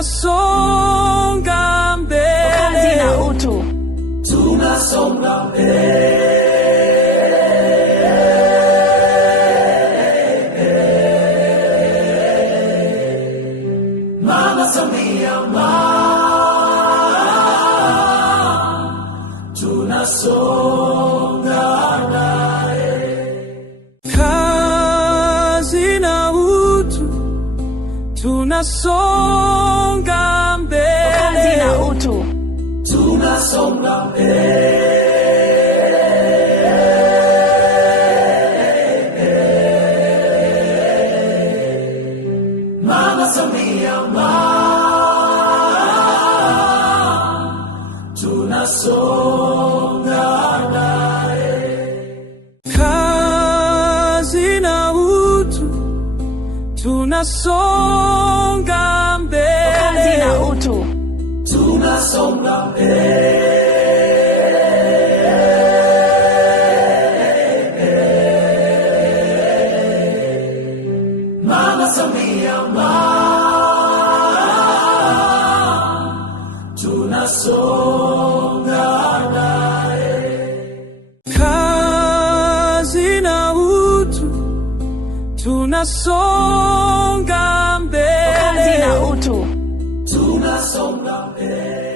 tunasonga mbele. Kazi na utu, tunasonga mbele. Mama Samia, tunasonga naye. Kazi na utu, tunasonga mbele. kazi na utu, tunasonga mbele. Mama Samia, tunasonga naye. Kazi na utu, tunasonga mbele. kazi na utu, tunasonga mbele. Mama Samia, tunasonga naye. Kazi na utu, tunasonga mbele. kazi na utu, tunasonga mbele.